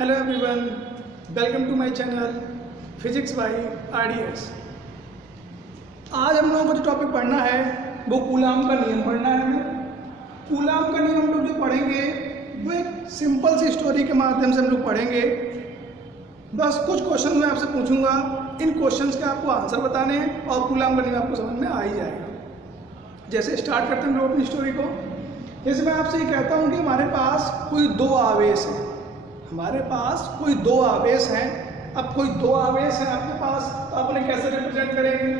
Hello everyone, welcome to my channel physics by RDS. आज हम लोगों को जो टॉपिक पढ़ना है वो कूलाम का नियम पढ़ना है। हमें कूलाम का नियम हम लोग जो पढ़ेंगे वो एक सिंपल सी स्टोरी के माध्यम से हम लोग पढ़ेंगे। बस कुछ क्वेश्चन मैं आपसे पूछूंगा, इन क्वेश्चंस के आपको आंसर बताने हैं और कूलाम का नियम आपको समझ में आ ही जाएगा। जैसे स्टार्ट करते हैं हम लोग अपनी स्टोरी को। जैसे मैं आपसे ये कहता हूँ कि हमारे पास कोई दो आवेश है, हमारे पास कोई दो आवेश हैं। अब कोई दो आवेश हैं आपके पास, तो आप उन्हें कैसे रिप्रेजेंट करेंगे?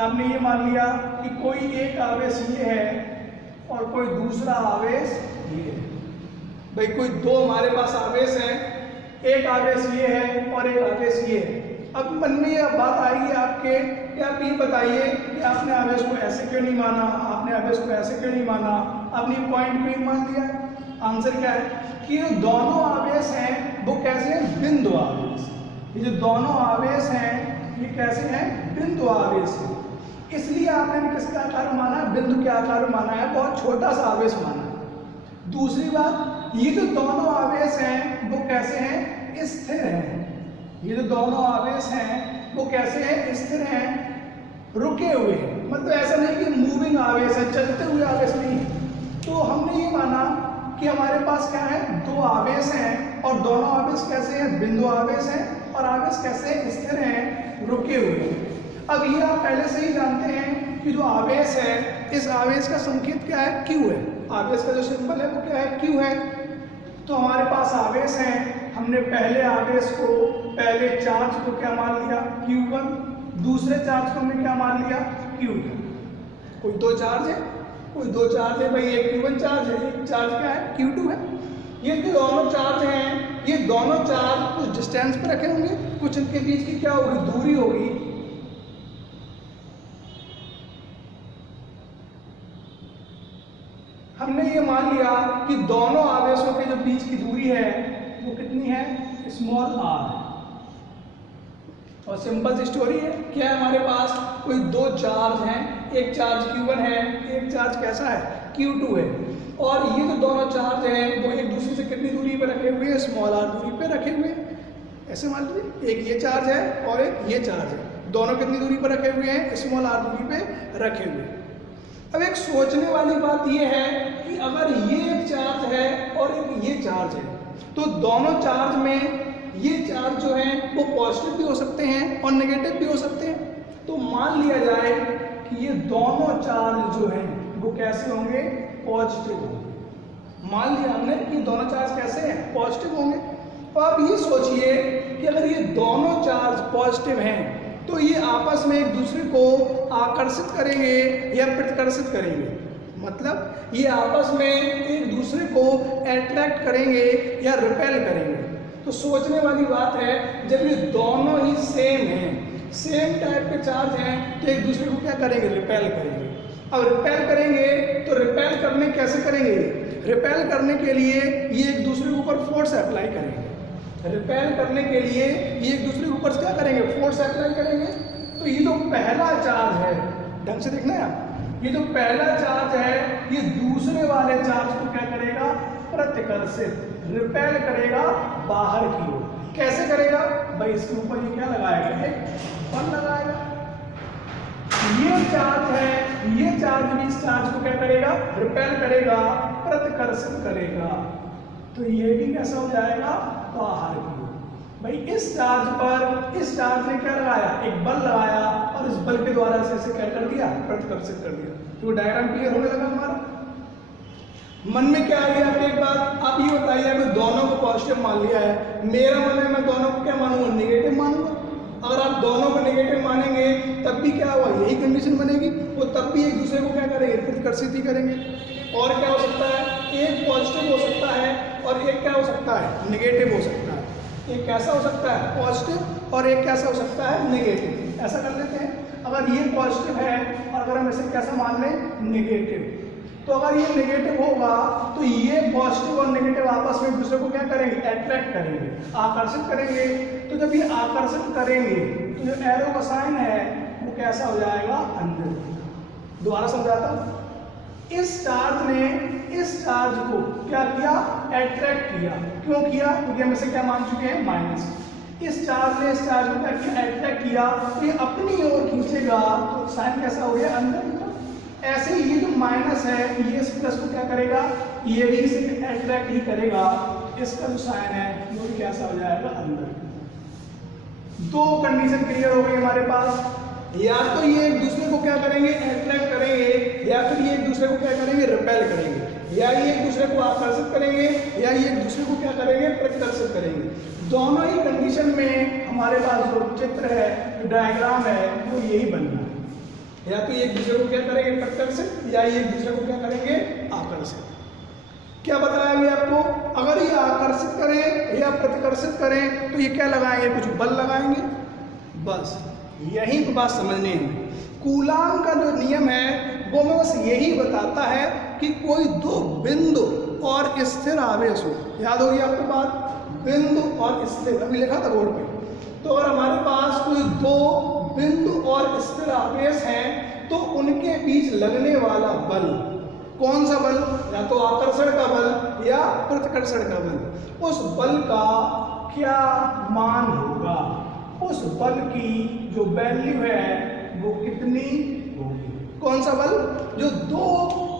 आपने ये मान लिया कि कोई एक आवेश ये है और कोई दूसरा आवेश ये है। भाई कोई दो हमारे पास आवेश हैं, एक आवेश ये है और एक आवेश ये है। अब मन में ये बात आएगी आपके कि आप ये बताइए कि आपने आवेश को ऐसे क्यों नहीं माना, आपने आवेश को ऐसे क्यों नहीं माना, आपने पॉइंट क्यों मान लिया? आंसर क्या है कि ये दोनों आवेश हैं वो कैसे हैं? बिंदु आवेश। ये जो दोनों आवेश हैं ये कैसे हैं? बिंदु आवेश है। इसलिए आपने भी किसके आकार माना है? बिंदु के आकार में माना है, बहुत छोटा सा आवेश माना है। दूसरी बात, ये जो दोनों आवेश हैं वो कैसे हैं? स्थिर हैं। ये जो दोनों आवेश हैं वो कैसे हैं? स्थिर हैं, रुके हुए हैं। मतलब ऐसा नहीं कि मूविंग आवेश है, चलते हुए आवेश नहीं है। तो हमने ये माना कि हमारे पास क्या है? दो आवेश हैं और दोनों आवेश कैसे हैं? बिंदु आवेश हैं और आवेश कैसे स्थिर हैं, रुके हुए हैं। अब ये आप पहले से ही जानते हैं कि जो आवेश है, इस आवेश का संकेत क्या है? Q है। आवेश का जो सिंबल है वो क्या है? Q है। तो हमारे पास आवेश हैं, हमने पहले आवेश को, पहले चार्ज को क्या मान लिया? Q1। दूसरे चार्ज को हमने क्या मान लिया? Q2। कोई दो चार्ज है, कोई दो चार्ज है भाई, एक Q1 चार्ज है, एक चार्ज क्या है? Q2 है। ये जो दोनों चार्ज हैं, ये दोनों चार्ज कुछ डिस्टेंस पे रखे होंगे, कुछ इनके बीच की क्या होगी? दूरी होगी। हमने ये मान लिया कि दोनों आवेशों के जो बीच की दूरी है वो कितनी है? Small r। और सिंपल सी स्टोरी है, क्या है? हमारे पास कोई दो चार्ज हैं, एक चार्ज Q1 है, एक चार्ज कैसा है? Q2 है। और ये जो दोनों चार्ज हैं वो एक दूसरे से कितनी दूरी पर रखे हुए हैं? स्मॉल r दूरी पे रखे हुए हैं। ऐसे मान लीजिए एक ये चार्ज है और एक ये चार्ज है, दोनों कितनी दूरी पर रखे हुए हैं? स्मॉल r दूरी पे रखे हुए हैं। अब एक सोचने वाली बात ये है कि अगर ये एक चार्ज है और एक ये चार्ज है, तो दोनों चार्ज में ये चार्ज जो है वो पॉजिटिव भी हो सकते हैं और नेगेटिव भी हो सकते हैं। तो मान लिया जाए कि ये दोनों चार्ज जो हैं वो कैसे होंगे? पॉजिटिव होंगे। मान लिया हमने कि दोनों चार्ज कैसे हैं? पॉजिटिव होंगे। तो आप ये सोचिए कि अगर ये दोनों चार्ज पॉजिटिव हैं तो ये आपस में एक दूसरे को आकर्षित करेंगे या प्रतिकर्षित करेंगे। मतलब ये आपस में एक दूसरे को अट्रैक्ट करेंगे या रिपेल करेंगे। तो सोचने वाली बात है, जब ये दोनों ही सेम हैं, सेम टाइप के चार्ज हैं, तो एक दूसरे को क्या करेंगे? रिपेल करेंगे। अब रिपेल करेंगे तो रिपेल करने कैसे करेंगे? रिपेल करने के लिए ये एक दूसरे के ऊपर फोर्स अप्लाई करेंगे। रिपेल करने के लिए ये एक दूसरे के ऊपर क्या करेंगे? फोर्स अप्लाई करेंगे। तो ये जो पहला चार्ज है, ढंग से देखना है आप, ये जो पहला चार्ज है ये दूसरे वाले चार्ज को क्या करेगा? प्रतिकर्षित, रिपेल करेगा बाहर की ओर। कैसे करेगा? भाई इसके ऊपर ये क्या लगाएगा? एक बल लगाएगा। ये चार्ज है, ये चार्ज भी इस चार्ज को क्या करेगा? रिपेल करेगा, प्रतिकर्षित करेगा। तो ये भी कैसा हो जाएगा? बाहर की ओर। भाई इस चार्ज पर इस चार्ज ने क्या लगाया? एक बल लगाया और इस बल के द्वारा इसे क्या कर दिया? प्रतिकर्षित कर दिया। तो डायग्राम क्लियर होने लगा हमारा। मन में क्या आ गया आपके? एक बात आप ये बताइए, अगर दोनों को पॉजिटिव मान लिया है, मेरा मन है मैं दोनों को क्या मानूंगा? नेगेटिव मानूंगा। अगर आप दोनों को नेगेटिव मानेंगे तब भी क्या हुआ? यही कंडीशन बनेगी, वो तब भी एक दूसरे को क्या करेंगे? प्रतिकर्षित ही करेंगे। और क्या हो सकता है? एक पॉजिटिव हो सकता है और एक क्या हो सकता है? नेगेटिव हो सकता है। एक कैसा हो सकता है? पॉजिटिव, और एक कैसा हो सकता है? नेगेटिव। ऐसा कर लेते हैं, अगर ये पॉजिटिव है और अगर हम इसे कैसा मान लें? नेगेटिव। तो अगर ये नेगेटिव होगा तो ये पॉजिटिव और नेगेटिव आपस में एक दूसरे को क्या करेंगे? अट्रैक्ट करेंगे, आकर्षित करेंगे। तो जब ये आकर्षित करेंगे तो जो एरो का साइन है वो कैसा हो जाएगा? अंदर। दोबारा समझाता हूं। इस चार्ज ने इस चार्ज को क्या किया? अट्रैक्ट किया। क्यों किया? क्योंकि हम इसे क्या मान चुके हैं? माइनस। इस चार्ज ने इस चार्ज को क्या किया? अट्रैक्ट किया, तो ये अपनी ओर खींचेगा, तो साइन कैसा हो गया? अंदर की तरफ। ऐसे ही ये जो माइनस है ये इस प्लस को क्या करेगा? ये भी इसे अट्रैक्ट ही करेगा, इसका जो साइन है वो भी कैसा हो जाएगा? अंदर। दो कंडीशन क्लियर हो गई हमारे पास। या तो ये एक दूसरे को क्या करेंगे? अट्रैक्ट करेंगे, या फिर ये एक दूसरे को क्या करेंगे? रिपेल करेंगे। या ये एक दूसरे को आकर्षित करेंगे, या ये एक दूसरे को क्या करेंगे? प्रतिकर्षित करेंगे। दोनों ही कंडीशन में हमारे पास जो चित्र है, जो डायग्राम है, वो यही बनना है। या तो ये एक दूसरे को क्या करेंगे? प्रतिकर्षित, या ये एक दूसरे को क्या करेंगे? आकर्षित। क्या बताया अभी आपको? अगर ये आकर्षित करें या प्रतिकर्षित करें तो ये क्या लगाएंगे? कुछ बल लगाएंगे। बस यही तो बात समझनी है। कूलाम का जो नियम है वो बस यही बताता है कि कोई दो बिंदु और स्थिर आवेश हो। याद होगी आपको बात? बिंदु और स्थिर, अभी लिखा था बोर्ड पे। तो अगर हमारे पास कोई दो बिंदु और स्थिर आवेश हैं तो उनके बीच लगने वाला बल, कौन सा बल? या तो आकर्षण का बल या प्रतिकर्षण का बल। उस बल का क्या मान होगा? उस बल की जो वैल्यू है वो कितनी होगी? कौन सा बल? जो दो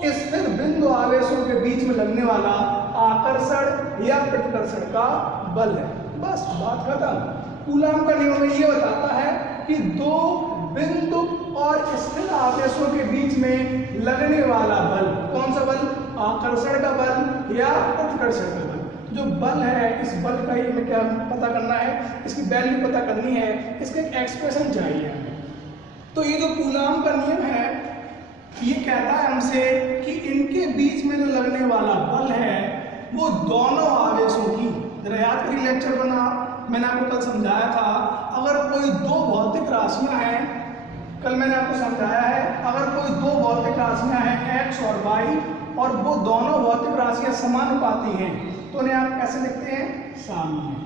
स्थिर बिंदु आवेशों के बीच में लगने वाला आकर्षण या प्रतिकर्षण का बल है। बस बात खत्म। कूलाम का नियम ये बताता है कि दो बिंदु और स्थिर आवेशों के बीच में लगने वाला बल, कौन सा बल? आकर्षण का बल या प्रतिकर्षण का बल। जो बल है, इस बल का ही हमें क्या पता करना है? इसकी वैल्यू पता करनी है, इसका एक एक्सप्रेशन चाहिए। तो ये जो कूलाम का नियम है ये कहता है हमसे कि इनके बीच में जो लगने वाला बल है वो दोनों आवेशों की, जरा याद करिए लेक्चर बना, मैंने आपको कल समझाया था, अगर कोई दो भौतिक राशियां हैं, कल मैंने आपको समझाया है, अगर कोई दो भौतिक राशियां हैं x और y और वो दोनों भौतिक राशियां समानुपाती हैं तो उन्हें आप कैसे लिखते हैं? साम्य।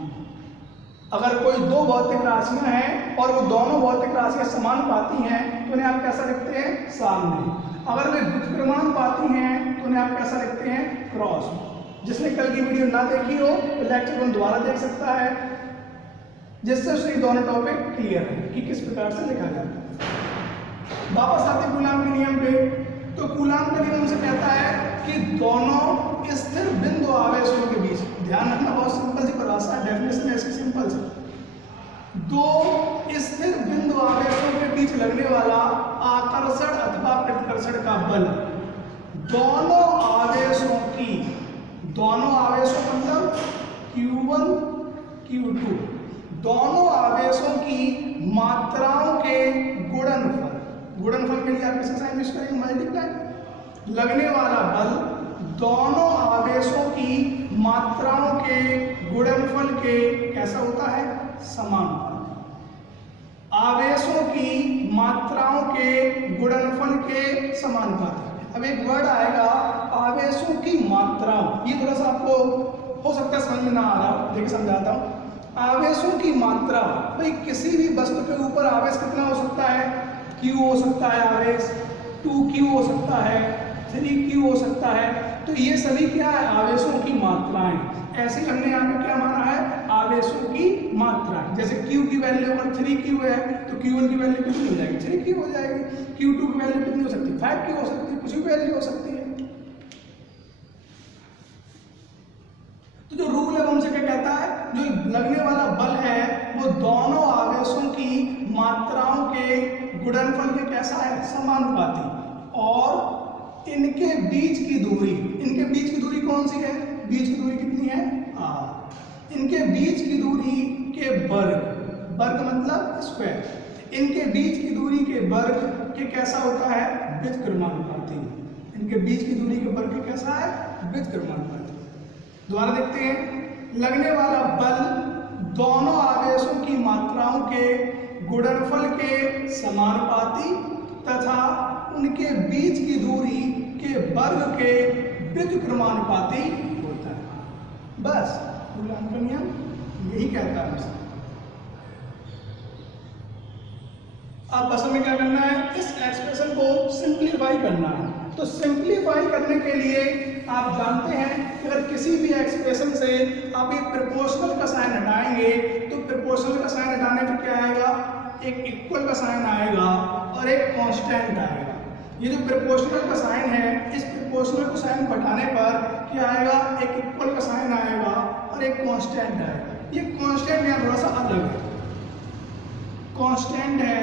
अगर कोई दो भौतिक राशियां हैं और वो दोनों भौतिक राशियां समानुपाती हैं तो उन्हें आप कैसा लिखते हैं? साम्य। अगर वे व्युत्क्रमानुपाती हैं तो उन्हें आप कैसा लिखते हैं? क्रॉस। जिसने कल की वीडियो ना देखी हो तो लेक्चर को दोबारा देख सकता है, जिससे उससे दोनों टॉपिक क्लियर है कि किस प्रकार से लिखा जाता है। वापस आते कूलाम के नियम पे। तो कूलाम का नियम से कहता है कि दोनों स्थिर बिंदु आवेशों के बीच, ध्यान रखना बहुत सिंपल सी परिभाषा है, डेफिनेशन ऐसी सिंपल सी, दो स्थिर बिंदु आवेशों के बीच लगने वाला आकर्षण अथवा प्रतिकर्षण का बल दोनों आवेशों की, दोनों आवेशों मतलब Q1 Q2, दोनों आवेशों की मात्राओं के गुणनफल, गुणनफल के लिए आप किसका साइन यूज करेंगे? मल्टीप्लाई। लगने वाला बल दोनों आवेशों की मात्राओं के गुणनफल के कैसा होता है? समानुपाती। आवेशों की मात्राओं के गुणनफल के समानुपाती। अब एक वर्ड आएगा आवेशों की मात्राओं, ये थोड़ा सा आपको हो सकता है समझ में ना आ रहा हो, देखिए समझाता हूँ। आवेशों की मात्रा, भाई किसी भी वस्तु के ऊपर आवेश कितना हो सकता है? Q हो सकता है आवेश, 2Q हो सकता है, 3Q हो सकता है। तो ये सभी क्या है? आवेशों की मात्राएं। ऐसे ही हमने यहाँ पे क्या माना है? आवेशों की मात्राएं। जैसे Q की वैल्यू अगर 3Q है तो Q1 की वैल्यू कितनी हो जाएगी? 3Q हो जाएगी। Q2 की वैल्यू कितनी हो सकती है? 5Q हो सकती है, कुछ भी वैल्यू हो सकती है। तो जो रूल है हमसे क्या कहता है? जो लगने वाला बल है वो दोनों आवेशों की मात्राओं के गुणनफल के कैसा है? समानुपाती। और इनके बीच की दूरी, इनके बीच की दूरी कौन सी है? बीच की दूरी कितनी है? r। इनके बीच की दूरी के वर्ग, वर्ग मतलब स्क्वायर, इनके बीच की दूरी के वर्ग के कैसा होता है? व्युत्क्रमानुपाती। इनके बीच की दूरी के वर्ग के कैसा है? व्युत्क्रमानुपाती। दोबारा देखते हैं। लगने वाला बल दोनों आवेशों की मात्राओं के गुणनफल के समानुपाती तथा उनके बीच की दूरी के वर्ग के व्युत्क्रमानुपाती होता है। बस कूलाम का नियम यही कहता है हमसे। अब असल में क्या करना है? इस एक्सप्रेशन को सिंप्लीफाई करना है। तो सिंप्लीफाई करने के लिए आप जानते हैं कि अगर किसी भी एक्सप्रेशन से आप ये प्रोपोर्शनल का साइन हटाएंगे तो प्रोपोर्शनल का साइन हटाने पर क्या आएगा, एक इक्वल का साइन आएगा और एक कांस्टेंट आएगा। ये जो प्रोपोर्शनल का साइन है, इस प्रोपोर्शनल को साइन हटाने पर क्या आएगा, एक इक्वल का साइन आएगा और एक कांस्टेंट आएगा। ये कांस्टेंट यहाँ थोड़ा सा अलग है, कांस्टेंट है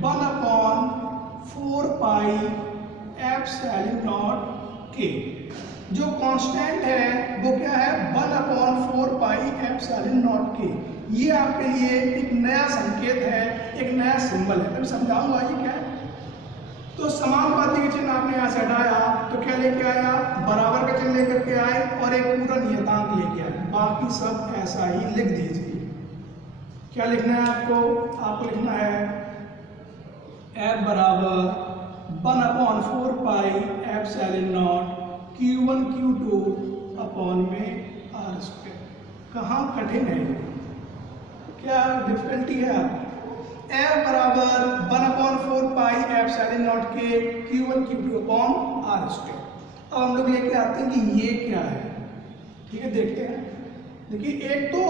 1/4 पाई एप्सिलॉन नॉट के। जो कांस्टेंट है वो क्या है, 1/4 पाई एप्सिलॉन नॉट के। ये आपके लिए एक नया संकेत है, एक नया सिंबल है, मैं समझाऊंगा ये क्या है। तो समानुपाती के चिन्ह आपने यहाँ से हटाया तो क्या लेके आया, बराबर का चिन्ह लेकर के आए और एक पूरा नियतांक लेके आए। बाकी सब ऐसा ही लिख दीजिए। क्या लिखना है आपको लिखना है F बराबर 1/4 pi epsilon not Q1 Q2 upon में R²। कहाँ कठिन है, क्या डिफिकल्टी है आपको? F बराबर 1/4 पाई एप्सिलॉन नॉट के Q1 Q2 अपॉन R²। अब हम लोग लेके आते हैं कि ये क्या है। ठीक है, देखते हैं। देखिए, एक तो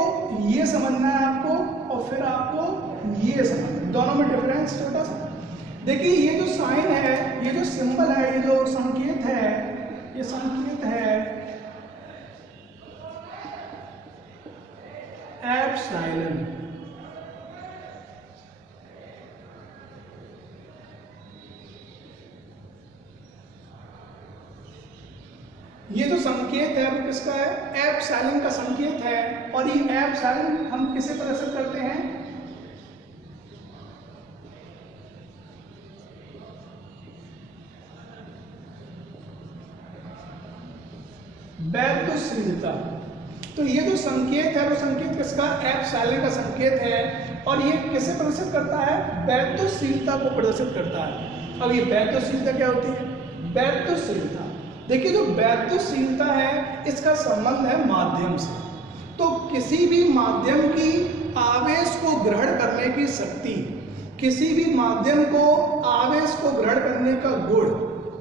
ये समझना है आपको और फिर आपको ये समझना है, दोनों में डिफरेंस छोटा सा। देखिए, ये जो साइन है, ये जो सिंबल है, ये जो संकेत है, ये संकेत है एप्सिलॉन। ये जो संकेत है वो किसका है, एप्सिलॉन का संकेत है। और ये एप्सिलॉन हम किसे प्रदर्शित करते हैं, वैद्युशीलता। तो ये जो संकेत है वो संकेत किसका, एप्सिलॉन का संकेत है। और ये किसे प्रदर्शित करता है, वैद्युशीलता को प्रदर्शित करता है। अब ये वैद्युशीलता क्या होती है, वैद्युशीलता, देखिए जो वैद्युशीलता है इसका संबंध है माध्यम से। तो किसी भी माध्यम की आवेश को ग्रहण करने की शक्ति, किसी भी माध्यम को आवेश को ग्रहण करने का गुण,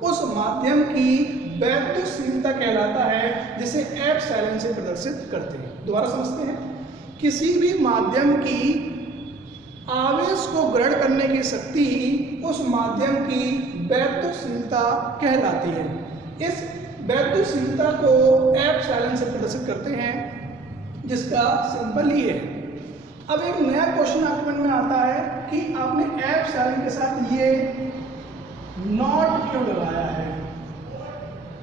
उस माध्यम की वैद्युशीलता कहलाता है, जिसे एप्सिलॉन से प्रदर्शित करते हैं। दोबारा समझते हैं, किसी भी माध्यम की आवेश को ग्रहण करने की शक्ति ही उस माध्यम की वैद्युशीलता कहलाती है। इस वैद्युशीलता को एप्सिलॉन से प्रदर्शित करते हैं, जिसका सिंबल ये है। अब एक नया क्वेश्चन आपके मन में आता है कि आपने एप्सिलॉन के साथ ये नॉट क्यों लगाया है।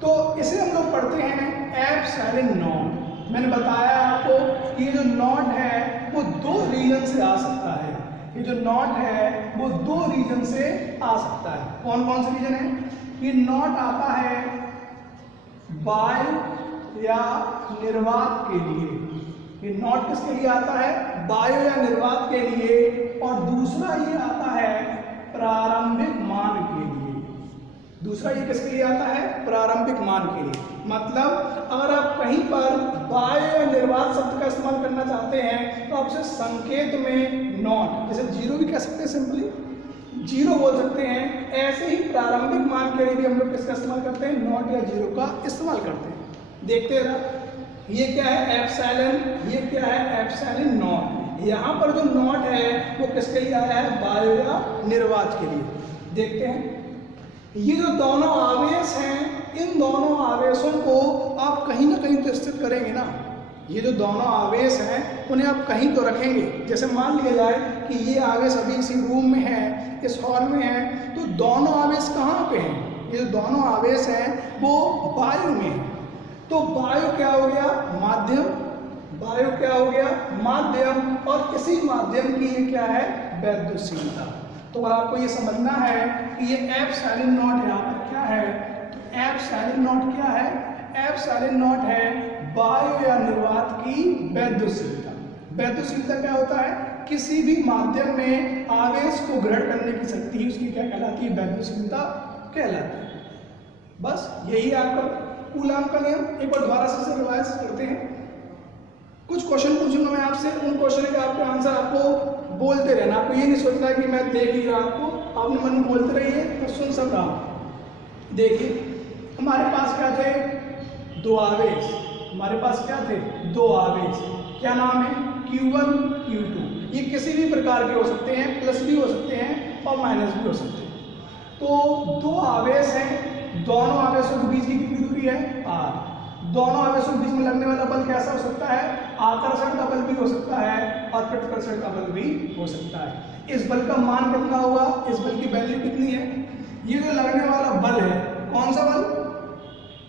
तो इसे हम लोग पढ़ते हैं एप्सिलॉन नॉट। मैंने बताया आपको कि ये जो नॉट है वो दो रीजन से आ सकता है। ये जो नॉट है वो दो रीजन से आ सकता है। कौन कौन से रीजन है, ये नॉट आता है वायु या निर्वात के लिए। ये नॉट किसके लिए आता है, वायु या निर्वात के लिए। और दूसरा ये आता है प्रारंभिक मान के लिए। दूसरा ये किसके लिए आता है, प्रारंभिक मान के लिए। मतलब अगर आप कहीं पर वायु या निर्वात शब्द का इस्तेमाल करना चाहते हैं तो आपसे संकेत में नॉट, जैसे जीरो भी कह सकते हैं, सिंपली जीरो बोल सकते हैं। ऐसे ही प्रारंभिक मान के लिए भी हम लोग किसका इस्तेमाल करते हैं, नॉट या जीरो का इस्तेमाल करते हैं। देखते हैं ना, ये क्या है एप्सिलॉन, ये क्या है एप्सिलॉन नॉट। यहाँ पर जो नॉट है वो किसके लिए आया है, वायु या निर्वात के लिए। देखते हैं, ये जो दोनों आवेश हैं, इन दोनों आवेशों को आप कहीं ना कहीं तो स्थित करेंगे ना। ये जो दोनों आवेश हैं उन्हें आप कहीं तो रखेंगे। जैसे मान लिया जाए कि ये आवेश अभी इसी रूम में है, इस हॉल में है, तो दोनों आवेश कहाँ पे हैं, ये जो दोनों आवेश हैं वो वायु में है। तो वायु क्या हो गया, माध्यम, वायु क्या हो गया, माध्यम। और इसी माध्यम की ये क्या है, वैद्युशीलता। तो आपको ये समझना है कि ये एप्सिलॉन नॉट यहाँ पर क्या है। तो एप्सिलॉन नॉट क्या है, एप्सिलॉन नॉट है वायु या निर्वात की वैद्युशीलता। वैद्युशीलता क्या होता है, किसी भी माध्यम में आवेश को ग्रहण करने की शक्ति, उसकी क्या कहलाती है, वैद्युशीलता कहलाती है। बस यही है आपका कूलाम का नियम। एक बार दोबारा से रिवाइज करते हैं। कुछ क्वेश्चन पूछूंगा मैं आपसे, उन क्वेश्चन का आपका आंसर आपको बोलते रहना। आपको ये नहीं सोचना कि मैं देख ही रहा, आपको अपने मन में बोलते रहिए, मैं सुन सब रहा हूँ। देखिए हमारे पास क्या थे, दो आवेश, हमारे पास क्या थे, दो आवेश, क्या नाम है, Q1 Q2। ये किसी भी प्रकार के हो सकते हैं, प्लस भी हो सकते हैं और माइनस भी हो सकते हैं। तो दो आवेश हैं, दोनों आवेशों के बीच की कितनी दूरी है, r। दोनों आवेशों के बीच में लगने वाला बल कैसा हो सकता है, आकर्षण का बल भी हो सकता है और प्रतिकर्षण का बल भी हो सकता है। इस बल का मान कितना होगा, इस बल की वैल्यू कितनी है, ये जो लगने वाला बल है, कौन सा बल,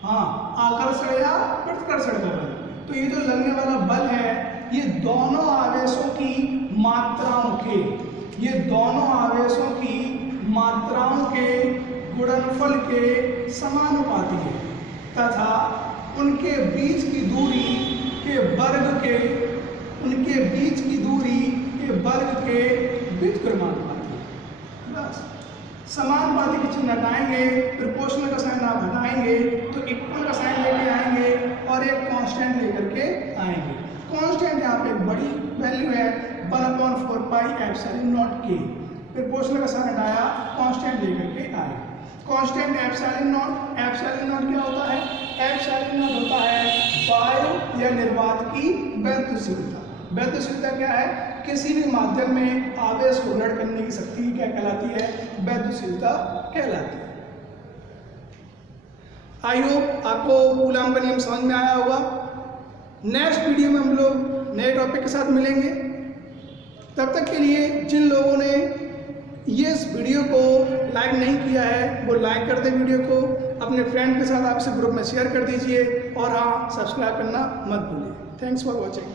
हाँ आकर्षण या प्रतिकर्षण का बल। तो ये जो लगने वाला बल है ये दोनों आवेशों की मात्राओं के, ये दोनों आवेशों की मात्राओं के गुणनफल के समानुपाती है तथा उनके बीच की दूरी के वर्ग के, उनके बीच की दूरी के वर्ग के व्युत्क्रमानुपाती है। बस समानुपाती के चिन्ह हटाएंगे, प्रोपोर्शनल का साइन आप हटाएंगे तो इक्वल का साइन लेके आएंगे और एक कांस्टेंट लेकर के आएंगे। कांस्टेंट यहाँ पे एक बड़ी वैल्यू है 1/4 पाई एप्सिलॉन नॉट के। प्रोपोर्शनल का साइन हटाया, कांस्टेंट लेकर के आए। Constant epsilon not, epsilon not क्या होता है, एप्सिलॉन नॉट होता है वायु या निर्वात की वैद्युशीलता। वैद्युशीलता क्या है, किसी भी माध्यम में आवेश को ग्रहण करने की शक्ति क्या कहलाती है, वैद्युशीलता कहलाती है। आई होप आपको कूलॉम का नियम समझ में आया होगा। नेक्स्ट वीडियो में हम लोग नए टॉपिक के साथ मिलेंगे। तब तक के लिए जिन लोगों ने ये इस वीडियो को लाइक नहीं किया है वो लाइक कर दे, वीडियो को अपने फ्रेंड के साथ आपसे ग्रुप में शेयर कर दीजिए और हाँ सब्सक्राइब करना मत भूलिए। Thanks for watching.